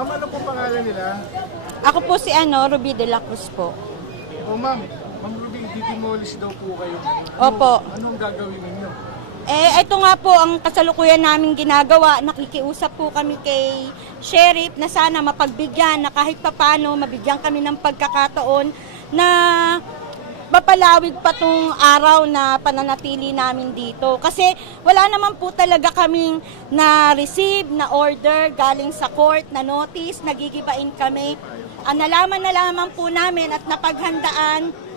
Ma'am, ano po pangalan nila? Ako po si ano, Ruby de la Cruz po. O ma'am, Ma'am Ruby, didemolish daw po kayo. Opo. Anong gagawin ninyo? Eh, ito nga po ang kasalukuyan namin ginagawa. Nakikiusap po kami kay Sheriff na sana mapagbigyan na kahit papano mabigyan kami ng pagkakataon na mapalawig pa tong araw na pananatili namin dito. Kasi wala naman po talaga kaming na-receive na order galing sa court na notice, nagigibain kami. Ang nalaman na lamang po namin at napaghandaan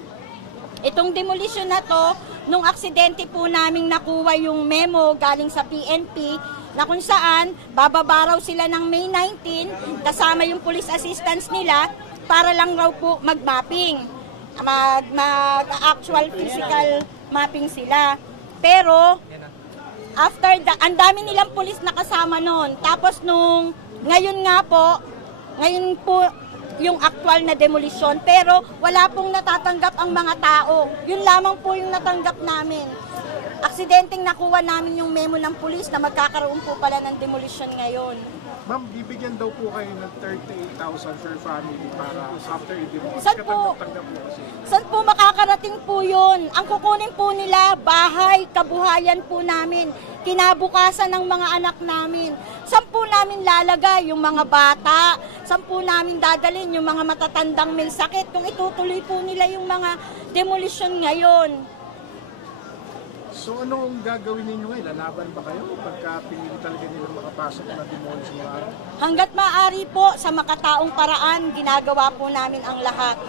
Itong demolition na to, nung aksidente po naming nakuha yung memo galing sa PNP na kung saan bababa sila ng May 19 kasama yung police assistance nila para lang raw po mag-mapping. Mag, mag actual physical mapping sila. Pero after the, ang dami nilang pulis na kasama noon. Tapos nung ngayon nga po, ngayon po yung actual na demolition pero wala pong natatanggap ang mga tao. Yun lamang po yung natanggap namin. Aksidenteng nakuha namin yung memo ng pulis na magkakaroon po pala ng demolition ngayon. Ma'am, bibigyan daw po kayo ng 38,000 per family para after i-demolish. Saan po? Katanggap-tanggap po kasi. Saan po makakarating po yun? Ang kukunin po nila, bahay, kabuhayan po namin, kinabukasan ng mga anak namin. Saan po namin lalagay yung mga bata? Saan po namin dadalhin yung mga matatandang may sakit? Kung itutuloy po nila yung mga demolition ngayon. So ano ang gagawin ninyo ngayon? Lalaban ba kayo pagka pinili talaga nila makapasok na demolish mga araw? Hanggat maaari po sa makataong paraan, ginagawa po namin ang lahat.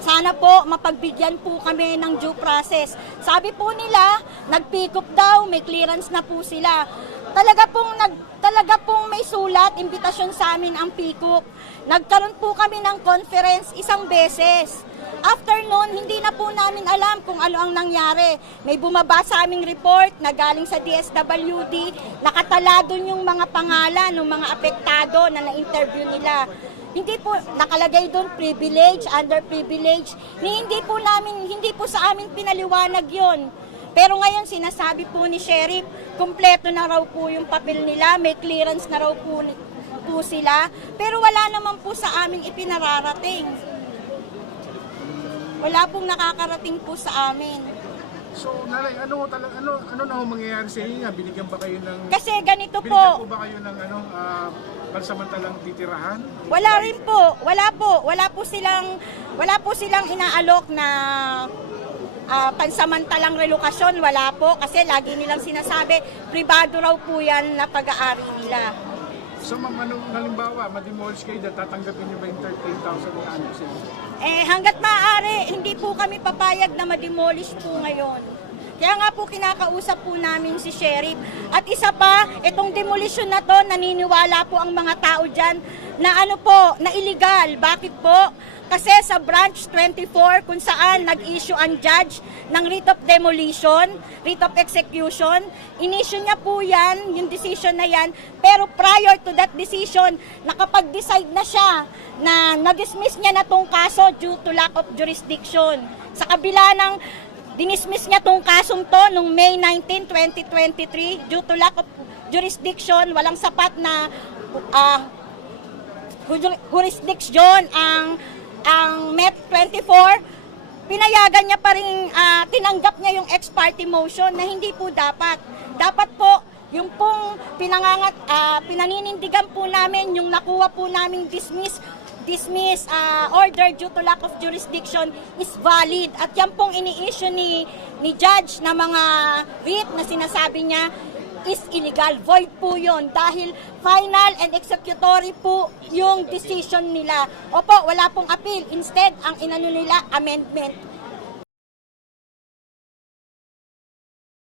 Sana po mapagbigyan po kami ng due process. Sabi po nila, nag-pick up daw, may clearance na po sila. Talaga pong nag talaga pong may sulat, imbitasyon sa amin ang pick up. Nagkaroon po kami ng conference isang beses. After noon, hindi na po namin alam kung ano ang nangyari. May bumaba sa aming report na galing sa DSWD, nakatala doon yung mga pangalan ng mga apektado na na-interview nila. Hindi po nakalagay doon privilege, underprivilege. Ni hindi po namin hindi po sa amin pinaliwanag 'yon. Pero ngayon sinasabi po ni Sheriff, kumpleto na raw po yung papel nila, may clearance na raw po, po sila. Pero wala naman po sa aming ipinararating. Wala pong nakakarating po sa amin. So, nanay, ano talaga ano ano na ho mangyayari sa inyo? nga? Binigyan ba kayo ng Kasi ganito Binigyan po, po ba kayo ng ano ah, pansamantalang titirahan? Wala rin po. Wala po. Wala po silang wala po silang inaalok na ah, pansamantalang relokasyon. Wala po kasi lagi nilang sinasabi pribado raw po 'yan na pag-aari nila. So, ma'am, anong halimbawa, ma-demolish kayo, tatanggapin niyo ba yung 13,000 na ano? Eh hangga't maaari hindi po kami papayag na ma-demolish po ngayon. Kaya nga po kinakausap po namin si Sheriff. At isa pa, itong demolition na to, naniniwala po ang mga tao dyan na ano po, na illegal. Bakit po? Kasi sa branch 24 kung saan nag-issue ang judge ng writ of demolition, writ of execution, in-issue niya po yan, yung decision na yan, pero prior to that decision, nakapag-decide na siya na na-dismiss niya na tong kaso due to lack of jurisdiction. Sa kabila ng dinismiss niya tong kasong to nung May 19, 2023 due to lack of jurisdiction, walang sapat na jur- jurisdiction ang ang MET 24 pinayagan niya pa rin ah, tinanggap niya yung ex parte motion na hindi po dapat. Dapat po yung pong pinangangat ah, pinaninindigan po namin yung nakuha po naming dismiss dismiss ah, order due to lack of jurisdiction is valid. At yan pong ini-issue ni ni judge na mga writ na sinasabi niya is illegal. Void po yun dahil final and executory po yung decision nila. Opo, wala pong appeal. Instead, ang inano nila, amendment.